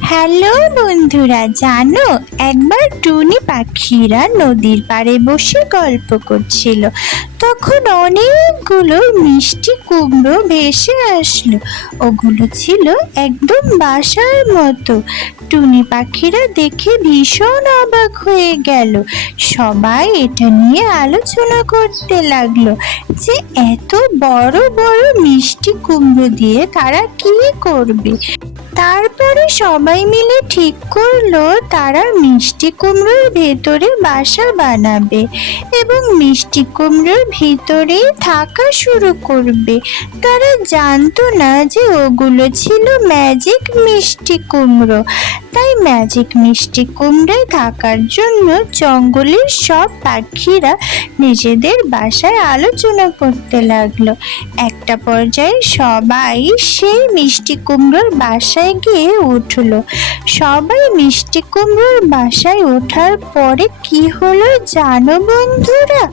Hello বন্ধুরা, জানো একবার টুনি পাখিরা নদীর পাড়ে বসে গল্প করছিল। তখন অনেকগুলো মিষ্টি কুমড়ো ভেসে আসলো। ওগুলো ছিল একদম বাসার মতো। টুনি পাখিরা দেখে ভীষণ অবাক হয়ে গেল। সবাই এটা নিয়ে আলোচনা করতে লাগলো যে এত বড় বড় মিষ্টি কুমড়ো দিয়ে তারা কি করবে। তারপরে সবাই মিলে ঠিক করলো তারা মিষ্টি কুমড়োর ভেতরে বাসা বানাবে এবং মিষ্টি কুমড়োর ভিতরেই থাকা শুরু করবে। তারা জানতো না যে ওগুলো ছিল ম্যাজিক মিষ্টি কুমড়ো। তাই ম্যাজিক মিষ্টি কুমড়োয় থাকার জন্য জঙ্গলের সব পাখিরা নিজেদের বাসায় আলোচনা করতে লাগলো। একটা পর্যায়ে সবাই সেই মিষ্টি কুমড়োর বাসায় গিয়ে উঠলো। সবাই মিষ্টি কুমড়োর বাসায় ওঠার পরে কি হলো জানো বন্ধুরা?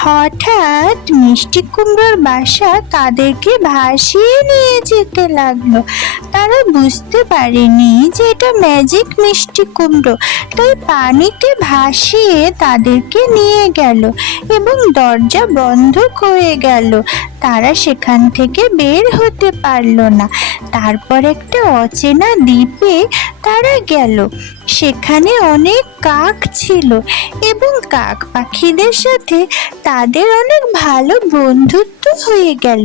হঠাৎ মিষ্টি কুমড়োর বাসা তাদেরকে ভাসিয়ে নিয়ে যেতে লাগলো। তারা বুঝতে পারেনি যে এটা ম্যাজিক মিষ্টি কুমড়ো, তাই পানিতে ভাসিয়ে তাদেরকে নিয়ে গেল এবং দরজা বন্ধ হয়ে গেল। তারা সেখান থেকে বের হতে পারল না। তারপর একটা অচেনা দ্বীপে তারা গেল। সেখানে অনেক কাক ছিল এবং কাক পাখিদের সাথে তাদের অনেক ভালো বন্ধুত্ব হয়ে গেল।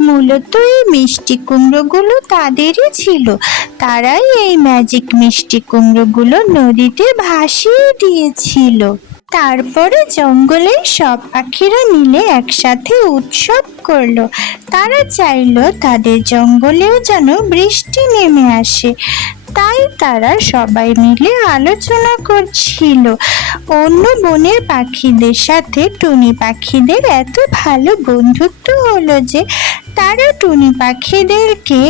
মূলত এই মিষ্টি কুমড়োগুলো তাদেরই ছিল। তারাই এই ম্যাজিক মিষ্টি কুমড়োগুলো নদীতে ভাসিয়ে দিয়েছিল। তারপরে জঙ্গলের সব পাখিরা মিলে একসাথে উৎসব করলো। তারা চাইলো তাদের জঙ্গলেও যেন বৃষ্টি নেমে আসে। তাই তারা সবাই মিলে আলোচনা করছিল। অন্য বনের পাখিদের সাথে টুনি পাখিদের এত ভালো বন্ধুত্ব হলো যে তারা টুনি পাখিদেরকে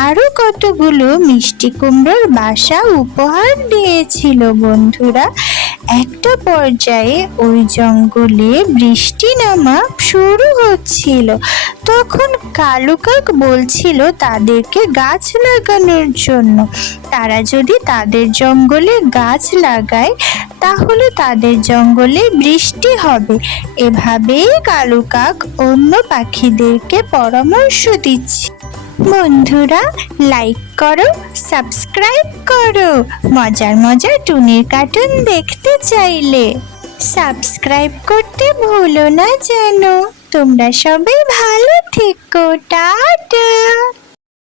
আরো কতগুলো মিষ্টি কুমড়োর বাসা উপহার দিয়েছিল বন্ধুরা। একটা পর্যায়ে ওই জঙ্গলে বৃষ্টি নামা শুরু হচ্ছিল। তখন কালু কাক বলছিল তাদেরকে গাছ লাগানোর জন্য। তারা যদি তাদের জঙ্গলে গাছ লাগায় তাহলে তাদের জঙ্গলে বৃষ্টি হবে। এভাবেই কালু কাক অন্য পাখিদেরকে পরামর্শ দিচ্ছে। বন্ধুরা, লাইক করো, সাবস্ক্রাইব করো। মজার মজার টুনির কার্টুন দেখতে চাইলে সাবস্ক্রাইব করতে ভুলো না যেন। তোমরা সবাই ভালো থেকো। টাটা।